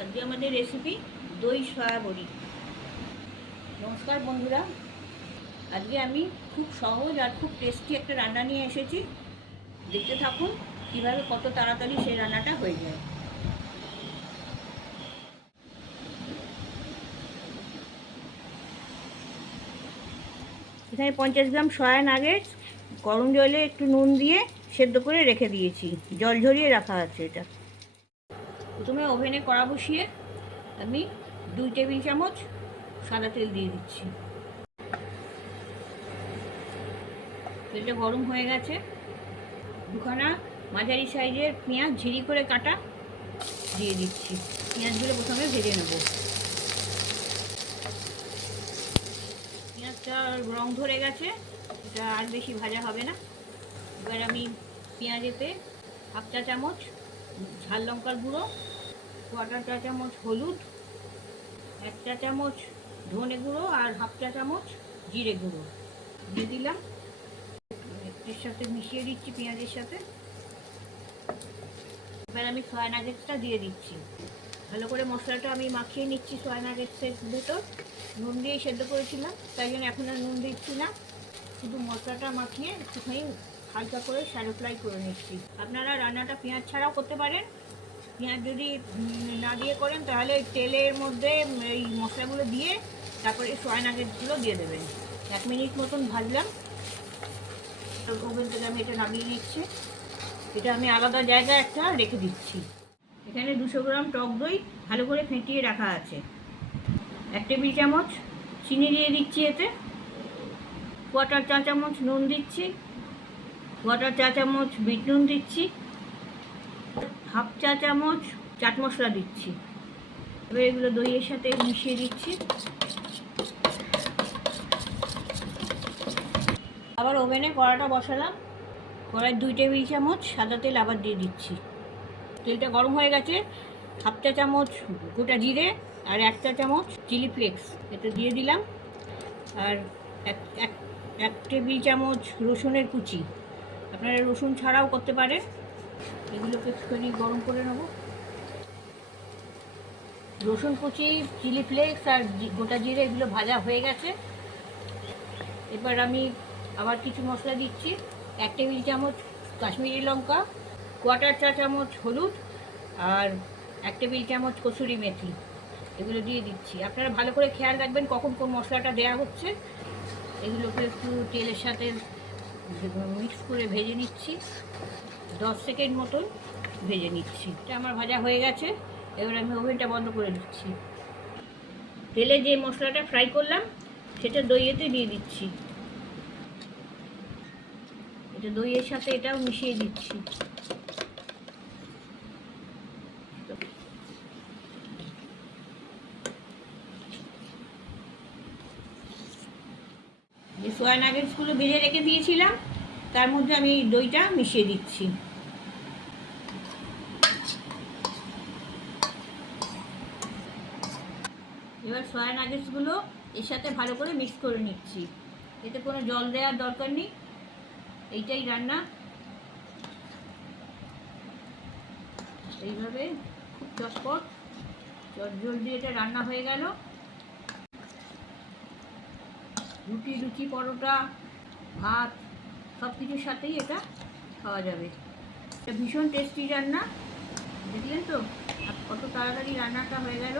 আজকে আমাদের রেসিপি দই সয়া বড়ি। নমস্কার বন্ধুরা, আজকে আমি খুব সহজ আর খুব টেস্টি একটা রান্না নিয়ে এসেছি। দেখতে থাকুন কীভাবে কত তাড়াতাড়ি সেই রান্নাটা হয়ে যায়। এখানে 50 গ্রাম সয়া নাগেটস গরম জলে একটু নুন দিয়ে সেদ্ধ করে রেখে দিয়েছি, জল ঝরিয়ে রাখা আছে। এটা প্রথমে ওভেনে কড়া বসিয়ে আমি 2 টেবিল চামচ সাদা তেল দিয়ে দিচ্ছি। তেলটা গরম হয়ে গেছে। দুখানা মাঝারি সাইজের পেঁয়াজ ঝিরি করে কাটা দিয়ে দিচ্ছি। পেঁয়াজগুলো প্রথমে ভেজে নেব। পেঁয়াজটা রং ধরে গেছে, এটা আর বেশি ভাজা হবে না। এবার আমি পেঁয়াজেতে 1/2 চা চামচ ঝাল লঙ্কার গুঁড়ো, 1/4 চা চামচ হলুদ, 1 চা চামচ ধনে গুঁড়ো আর 1/2 চা চামচ জিরে গুঁড়ো দিয়ে দিলাম। এর সাথে মিশিয়ে দিচ্ছি পেঁয়াজের সাথে। এবার আমি সয়া নাগেটসটা দিয়ে দিচ্ছি। ভালো করে মশলাটা আমি মাখিয়ে নিচ্ছি সয়া নাগেটসের ভিতর। নুন দিয়েই সেদ্ধ করেছিলাম, তাই জন্য এখন আর নুন দিচ্ছি না। শুধু মশলাটা মাখিয়ে একটুখানি হালকা করে শ্যালো ফ্রাই করে নিচ্ছি। আপনারা রান্নাটা পেঁয়াজ ছাড়াও করতে পারেন। পেঁয়াজ যদি না দিয়ে করেন তাহলে তেলের মধ্যে এই মশলাগুলো দিয়ে তারপরে সয়া নাগেটসগুলো দিয়ে দেবেন। 1 মিনিট মতন ভাজলাম। ওভেন থেকে আমি এটা নামিয়ে নিচ্ছি। এটা আমি আলাদা জায়গায় একটা রেখে দিচ্ছি। এখানে 200 গ্রাম টক দই ভালো করে ফেটিয়ে রাখা আছে। 1 টেবিল চামচ চিনি দিয়ে দিচ্ছি। এতে 1/4 চা চামচ নুন দিচ্ছি, 1/4 চা চামচ বিট নুন দিচ্ছি, 1/2 চা চামচ চাট মশলা দিচ্ছি। এবার এগুলো দইয়ের সাথে মিশিয়ে দিচ্ছি। আবার ওভেনে কড়াটা বসালাম। কড়াই 2 টেবিল চামচ সাদা তেল আবার দিয়ে দিচ্ছি। তেলটা গরম হয়ে গেছে। 1/2 চা চামচ গোটা জিরে আর 1 চা চামচ চিলি ফ্লেক্স এটা দিয়ে দিলাম। আর এক টেবিল চামচ রসুনের কুচি। আপনারা রসুন ছাড়াও করতে পারেন। এগুলোকে একটুখানি গরম করে নেব। রসুন কুচি, চিলি ফ্লেক্স আর গোটা জিরে এগুলো ভাজা হয়ে গেছে। এবার আমি আবার কিছু মশলা দিচ্ছি। 1 টেবিল চামচ কাশ্মীরি লঙ্কা, 1/4 চা চামচ হলুদ আর 1 টেবিল চামচ কসুরি মেথি এগুলো দিয়ে দিচ্ছি। আপনারা ভালো করে খেয়াল রাখবেন কখন কোন মশলাটা দেওয়া হচ্ছে। এগুলোকে একটু তেলের সাথে মিক্স করে ভেজে নিচ্ছি। 10 সেকেন্ড মতন ভেজে নিচ্ছি। এটা আমার ভাজা হয়ে গেছে। এবার আমি ওভেনটা বন্ধ করে দিচ্ছি। তেলে যে মশলাটা ফ্রাই করলাম সেটা দইয়েতে দিয়ে দিচ্ছি। এটা দইয়ের সাথে এটাও মিশিয়ে দিচ্ছি। যে সয়া নাগেটসগুলো ভেজে রেখে দিয়েছিলাম তার মধ্যে আমি দইটা মিশিয়ে দিচ্ছি। এবার সয়া নাগেটসগুলো এর সাথে ভালো করে মিক্স করে নিচ্ছি। এতে কোনো জল দেওয়ার দরকার নেই, এইটাই রান্না। এইভাবে খুব চটপট জলদি এটা রান্না হয়ে গেল। রুটি, লুচি, পরোটা, ভাত সব কিছুর সাথেই এটা খাওয়া যাবে। এটা ভীষণ টেস্টি রান্না। দেখলেন তো কত তাড়াতাড়ি রান্নাটা হয়ে গেল।